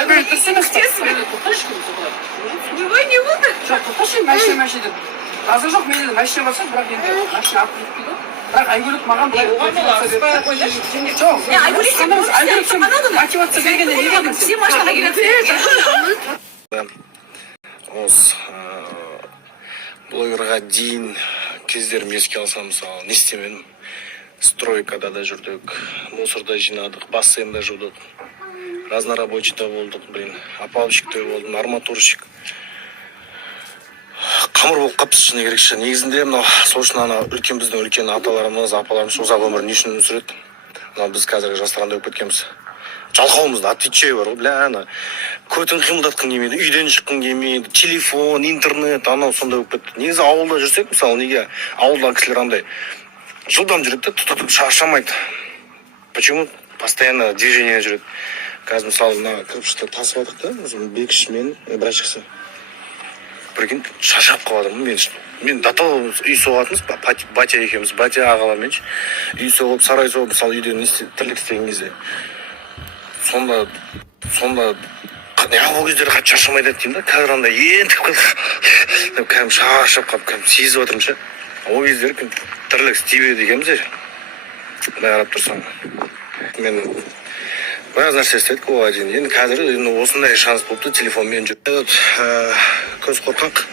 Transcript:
Айгүл дұрыс емес па? Ойбай, не болды? Жоқ, тоқташы, машина деп. Қазір жоқ, менде машина болса, бірақ енді машина алып кетпейді ғой. Бірақ Айгүлік маған былай жоқ. Айгүлік сен мотивация бергенде не деген сен? Сен машинаға келеді. Осы блогерға дейін кездерім еске алсам, мысалы, не істемедім. Стройкада да жүрдік, мусорда жинадық, бассейнда жудық, разнорабочийда болдық, опалубщикте болдым, арматурщик. Қамыр болып қапсыз шыны керекші. Негізінде мынау сол үшін ана біздің үлкен аталарымыз, апаларымыз ұзақ өмір не үшін сүреді? Біз қазіргі жастарында өп кеткенбіз. Жалқауымызда отвечай бар ғой, көтін қимылдатқың келмейді, үйден шыққың келмейді, телефон, интернет, анау сондай өп кетті. Негізі ауылда жүрсек, мысалы, неге ауылда кісілер андай жылдам жүреді, тұтып шаршамайды. Почему? Постоянно движение жүреді. Қазір мысалы, мына кірпішті тасып алдық та, бекішмен брачықсы. Прикинь, шаршап қаладым. Мен датал үй соғатынбыз, батя екеуміз, батя ағалармен үй соғып, сарай соғып, мысалы, үйде тірлік істеген кезде. Сонда ол кездері қатты шаршамайды деймін да, қазір андай ентіп қалып, кәдімгі шаршап қалып, кәдімгі сезіп отырмын ше. Ол кездері тірлік істей береді екенбіз. Былай қарап тұрсаң. Мен біраз нәрсе істедік оған дейін. Енді қазір осындай шанс болыпты, телефонмен жүріп. Көз қорқақ.